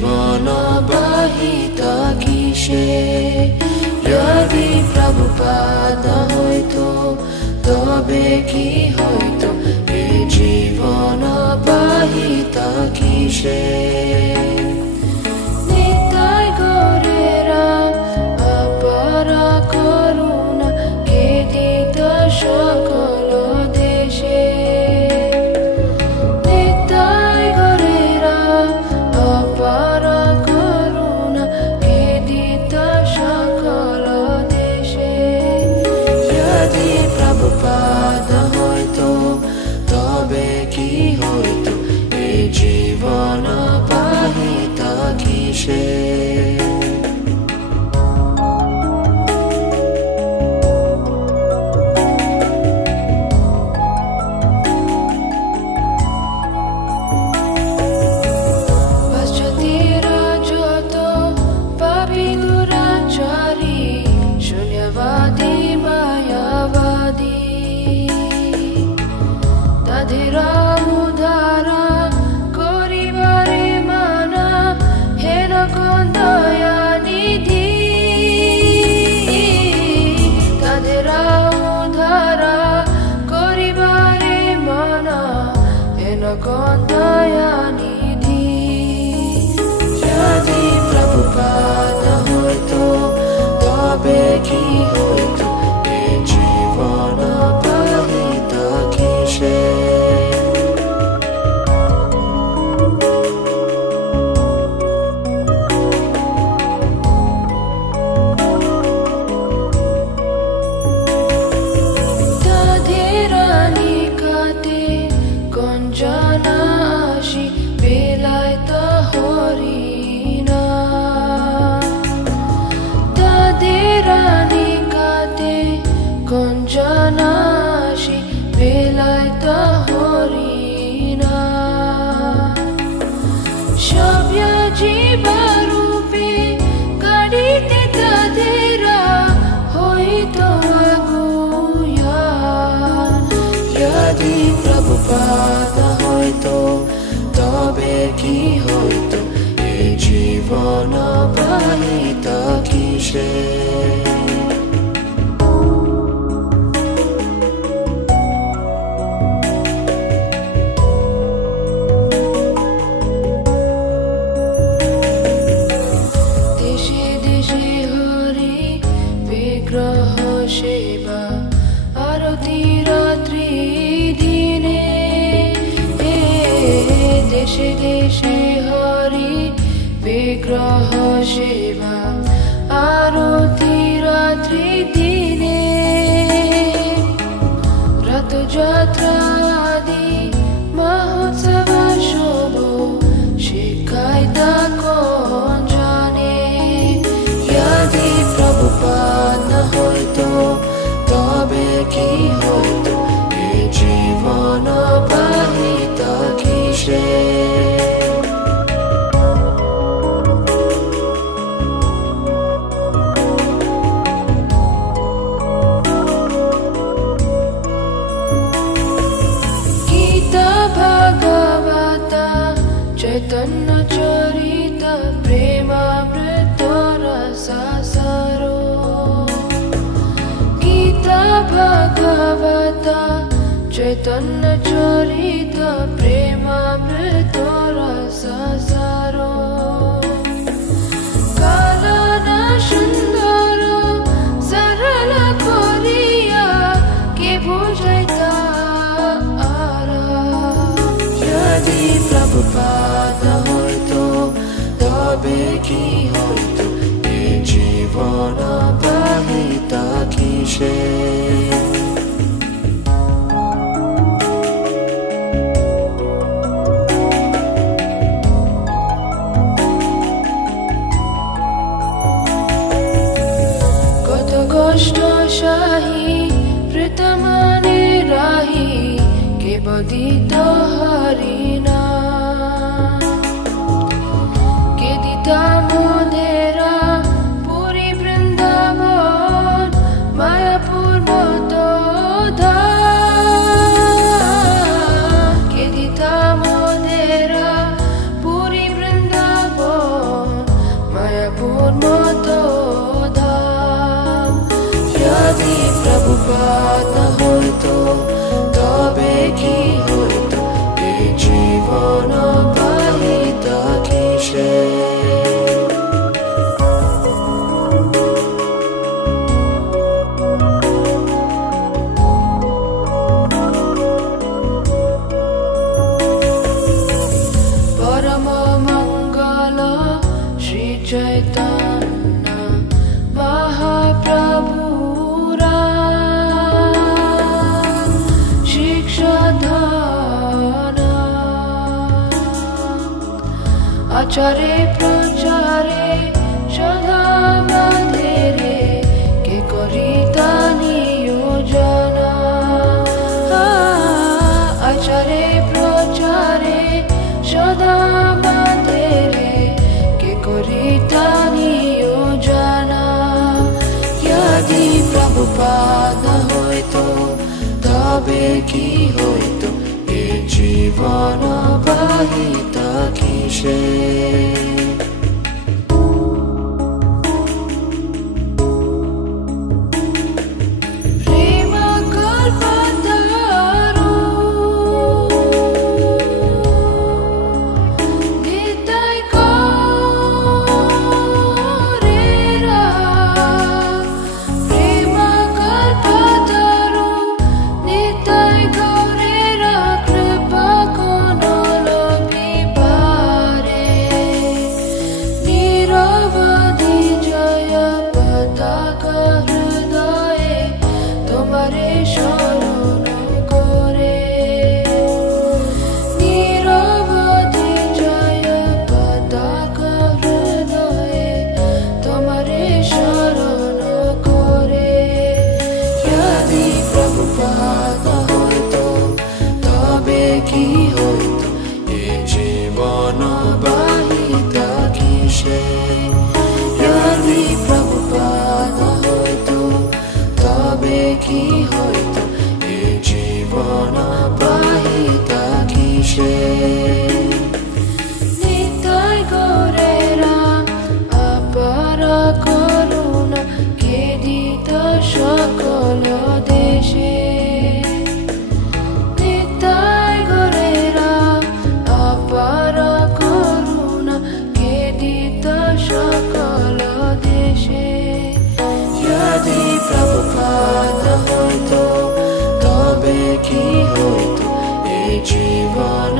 জীবন বাহিত কিসে যদি প্রভুপাদ হইতো তবে কি হইতো এই জীবন বাহিত কিসে নিতাই গৌরেরা অপারা করুণা কে দিত সকল দেশে নিতাই গৌরেরা অপারা করুণা কে দিত সকল দেশে যদি প্রভুপাদ হইতো তবে কি হইতো এই জীবন বাহিত কিসে যদি প্রভুপাদ হইতো তবে কি হইতো এই জীবন বাহিত কিসে গঞ্জনাশি বেলায়ত হরিণা সভ্য জীবরূপে গাড়িতে তাদেরা হইত আগুয়া যদি প্রভুপাদ হইতো তবে কি হইতো এই জীবন বাহিত কিসে বিগ্রহ সেবা আরতি রাত্রি দিনে দেশে দেশে হরি বিগ্রহ সেবা আরতি রাত্রি দিনে রথযাত্রা আদি মহোৎসব শুভ শিখায় তা কোন জানে যদি প্রভুপাদ হইতো তবে কি হইতো এই জীবন বাহিত কিসে গীতা ভাগবত চৈতন্য চরিত প্রেমামৃত রসাসারো গীতা ভাগবত চৈতন্য চরিত প্রেমামৃত রসাসারো কালন সুন্দর সরল করিয়া কে বুঝাইতা যদি প্রভুপাদ হইতো তবে কি হইতো এই জীবন বাহিত কিসে কত কষ্ট সাহি প্রতমানে রাহি কে বদিত হরিণা কে দিতা মোদেরা পুরী বৃন্দাবন মায়াপুর মত কে দিতা মোদেরা পুরী বৃন্দাবন চৈতন্য মহাপ্রভুরা শিক্ষাদান আচারে প্রচারে সদা মাধেরে কে করিতা নিয়োজনা আচারে প্রচারে সদা মাধেরে কে করিতা নিয়োজনা যদি প্রভুপাদ হইতো তবে কি হইতো এ জীবন বাহিতা কিসে কি হইতো এ জীবন বাহিতা কিসে যদি প্রভুপাদ হইতো তবে কি হইতো এ জীবন বাহিতা কিসে নিতাই গৌরেরা আপার করুণা কে দিত সকল দেশে যদি প্রভুপাদ হইতো তবে কি হইতো এ জীবন